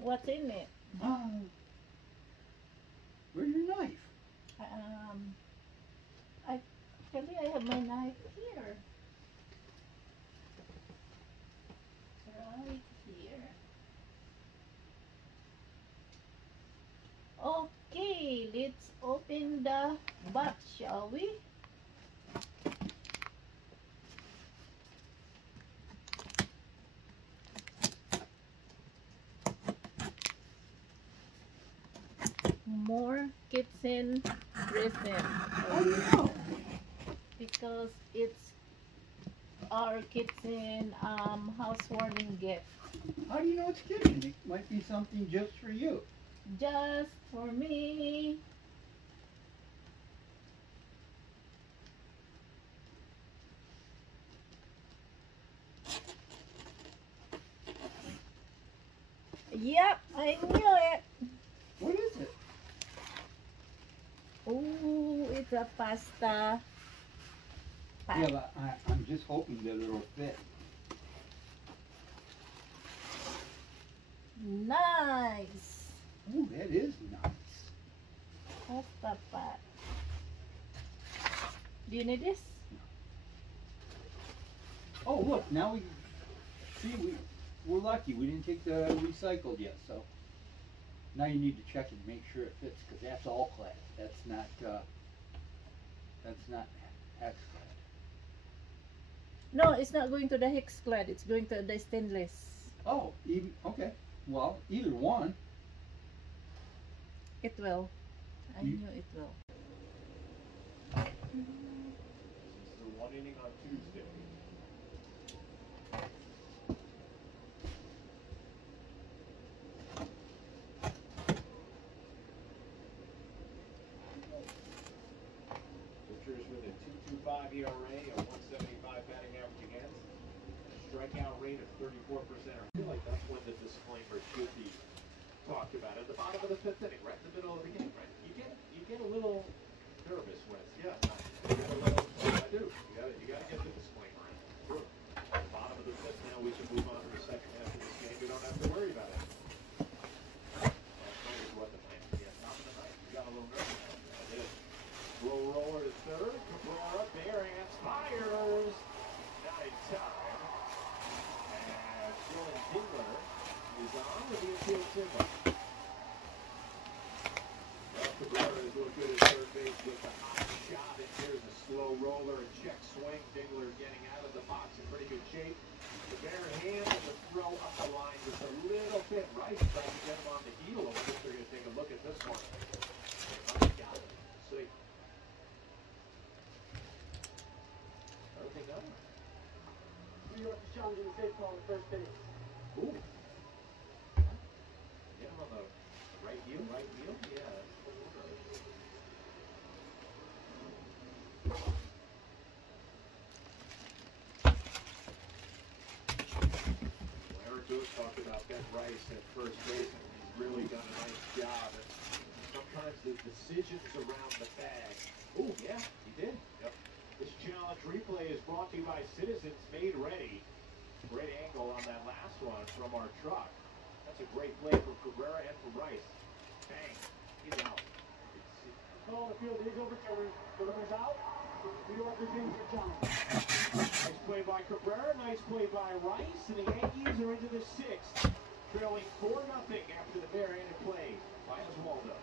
What's in it? Where's your knife? Um, I Actually I have my knife here. Right here. Okay, let's open the box, shall we? More kitchen present. Oh no! Because it's our kitchen housewarming gift. How do you know it's kitchen? It might be something just for you. Just for me. Yep, I knew it. What is it? Oh, it's a pasta Yeah, pack. but I'm just hoping that it'll fit. Nice. Oh, that is nice. Pasta pack. Do you need this? Oh, look, now we see we're lucky. We didn't take the recycled yet, so now you need to check and make sure it fits because that's all clad. That's not hex clad. No, it's not going to the hex clad. It's going to the stainless. Oh, even okay. Well, either one. It will. I You- knew it will. This is the one inning on Tuesday. Pitchers with a 2.25 ERA, a 175 batting average against, a strikeout rate of 34%. I feel like that's when the disclaimer should be talked about at the bottom of the fifth inning, right in the middle of the game, right? You get a little nervous when it's I do. You gotta get the disclaimer in. True. At the bottom of the fifth, now we can move on to the second half of this game. We don't have to worry about it. Last night was what the plan. Yeah, top of the ninth. You got a little nervous. I did. Slow roller to third. Cabrera, Behrens fires. Not in time. And Dylan Dingler is on with the infield single. Cabrera is doing good at third base with the hot shot, and here's a slow roller and check swing. Dingler getting out of the box in pretty good shape. The bare hand and the throw up the line just a little bit right, trying to get him on the heel. I wonder if they're going to take a look at this one. Got it. See. Everything done. New York is challenging the safe ball in first base. Ooh. Get him on the right heel, right heel? Yeah. Eric Goose talked about Ben Rice at first base, and he's really done a nice job. And sometimes the decisions around the bag. Oh, yeah, he did. Yep. This challenge replay is brought to you by Citizens Made Ready. Great angle on that last one from our truck. That's a great play for Cabrera and for Rice. Bang. He's out. Call the field is overturned. Delivers out. New York regains their challenge. Nice play by Cabrera. Nice play by Rice. And the Yankees are into the sixth, trailing 4-0 after the bare-handed play by Oswaldo.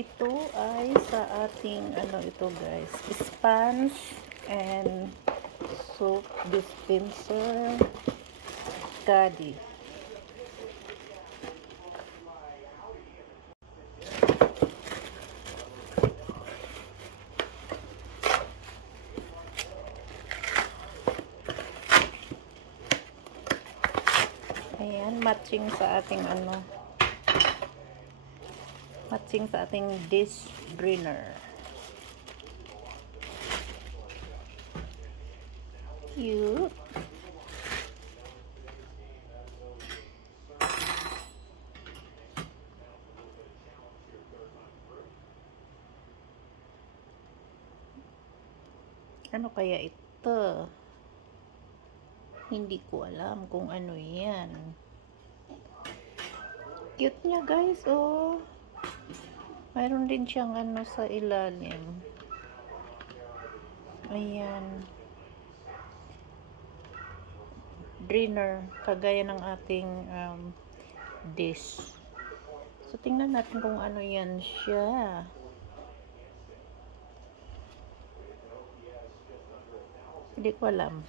Ito ay sa ating ano ito guys, sponge and soap dispenser caddy. Ayan, matching sa ating ano, matching sa ating dish drainer. Cute. Ano kaya ito? Hindi ko alam kung ano yan. Cute niya guys, oh. Mayroon din siyang ano sa ilalim. Ayan. Drainer, kagaya ng ating dish. So, tingnan natin kung ano yan siya. Hindi ko alam.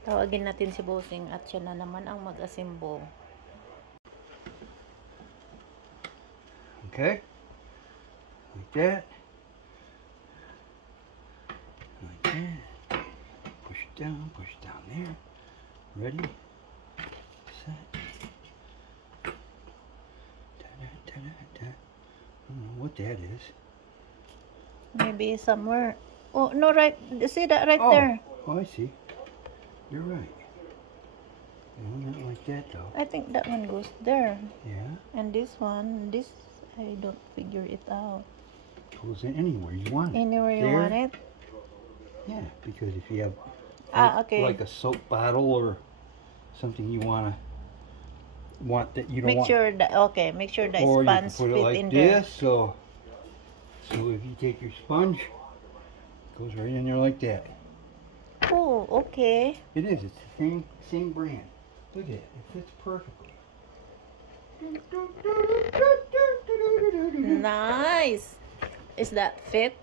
Tawagin natin si Bossing at siya na naman ang mag-assemble. Okay, like that, like that, push down there, ready, set, da-da-da-da-da. I don't know what that is. Maybe somewhere. Oh, no, right. See that right Oh, there? oh, I see. You're right. No, not like that though. I think that one goes there. Yeah, And this one, this, I don't figure it out. goes in anywhere you want it. Anywhere you There. want it? Yeah, because if you have Okay. like a soap bottle or something you want that you don't Make want, sure that, okay, make sure the or you can sponge put it fit like in there. this. So if you take your sponge, it goes right in there like that. Oh, okay. It is. It's the same brand. Look at it. It fits perfectly. Nice. Is that fit?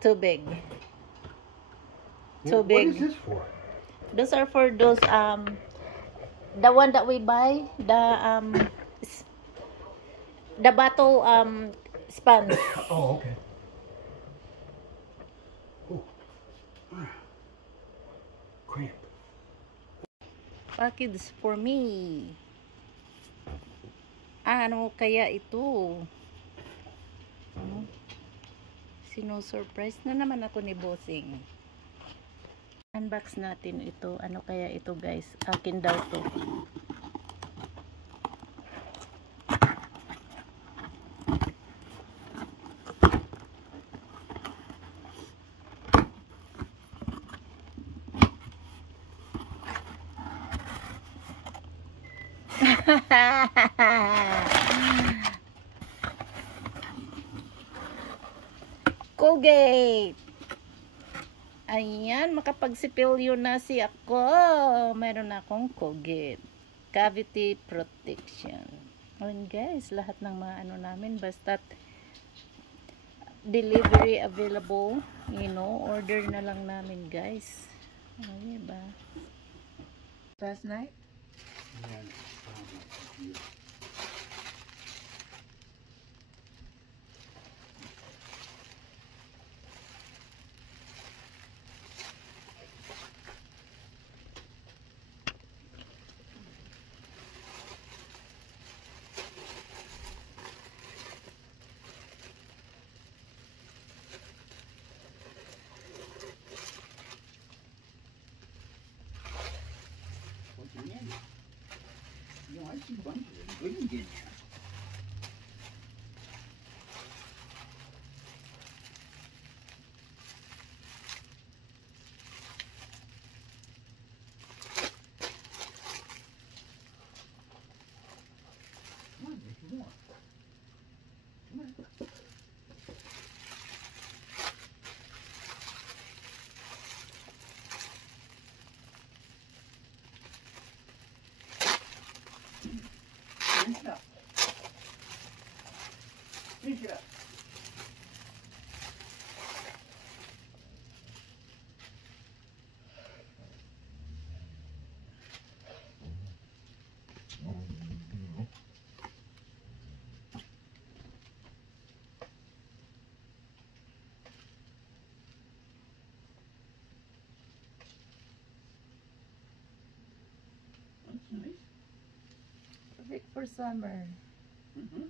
Too big. Too What big. is this for? Those are for those the one that we buy, the bottle sponge. Oh, okay. Oh. Cramp. Package for me. Ano kaya ito? Sino-surprise na naman ako ni Bossing. Unbox natin ito. Ano kaya ito guys? Akin daw to. Colgate. Ayan, makapagsipilyo na si ako. Meron akong Colgate. Cavity protection. Ayan guys, lahat ng mga ano namin, basta delivery available, you know, order na lang namin guys. Ay, ba? Last night? What's in it? You know, I see bunches. for summer. Mm-hmm.